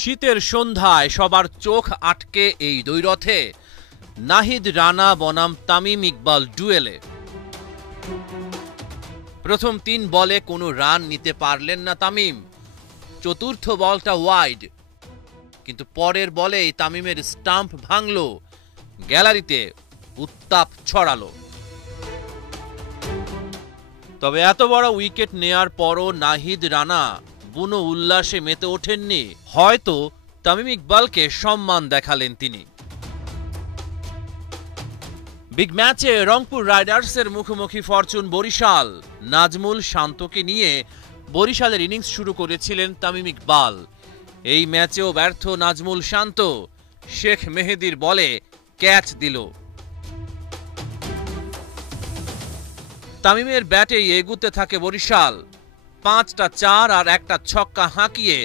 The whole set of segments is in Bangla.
শীতের সন্ধ্যায় সবার চোখ আটকে এই দ্বৈরথে নাহিদ রানা বনাম তামিম ইকবাল ডুয়েলে। প্রথম ৩ বলে কোনো রান নিতে পারলেন না তামিম। চতুর্থ বলটা ওয়াইড, কিন্তু পরের বলেই তামিমের স্টাম্প ভাঙল, গ্যালারিতে উত্তাপ ছড়ালো। তবে এত বড় উইকেট নেয়ার পরও নাহিদ রানা বুনো উল্লাসে মেতে ওঠেননি। হয়তো তামিম ইকবালকে সম্মান দেখালেন তিনি। বিগ ম্যাচে রংপুর রাইডার্সের মুখোমুখি ফরচুন বরিশাল। নাজমুল শান্তকে নিয়ে বরিশালের ইনিংস শুরু করেছিলেন তামিম ইকবাল। এই ম্যাচেও ব্যর্থ নাজমুল শান্ত, শেখ মেহেদীর বলে ক্যাচ দিল। তামিমের ব্যাটেই এগুতে থাকে বরিশাল। 5টা 4 আর একটা ছক্কা হাঁকিয়ে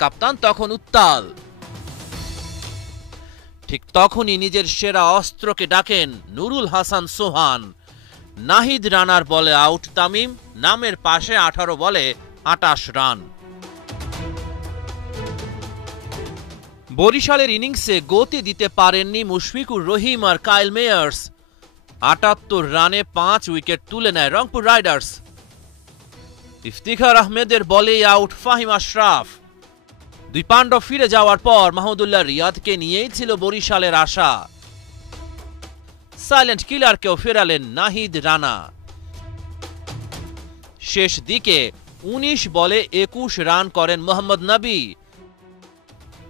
কাপ্তান তখন উত্তাল। ঠিক তখনই নিজের সেরা অস্ত্রকে ডাকেন নুরুল হাসান সোহান। নাহিদ রানার বলে আউট তামিম, নামের পাশে 18 বলে 28 রান। বরিশালের ইনিংসে গতি দিতে পারেননি মুশফিকুর রহিম আর কাইল মেয়ার্স। 78 রানে 5 উইকেট তুলে নেয় রংপুর রাইডার্স। ইফতিখার আহমেদের বলেই আউট ফাহিম আশরাফ। 2 পাণ্ডব ফিরে যাওয়ার পর মাহমুদুল্লাহ রিয়াদকে নিয়েই ছিল বরিশালের আশা। সাইলেন্ট কিলারকেও ফেরালেন নাহিদ রানা। শেষ দিকে 19 বলে 21 রান করেন মোহাম্মদ নবী।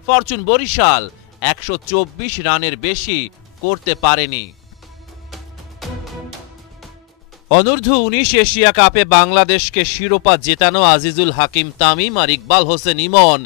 ফরচুন বরিশাল 124 রানের বেশি করতে পারেনি। অনূর্ধ্ব-19 এশিয়া কাপে বাংলাদেশকে শিরোপা জেতানো আজিজুল হাকিম তামিম আর ইকবাল হোসেন ইমন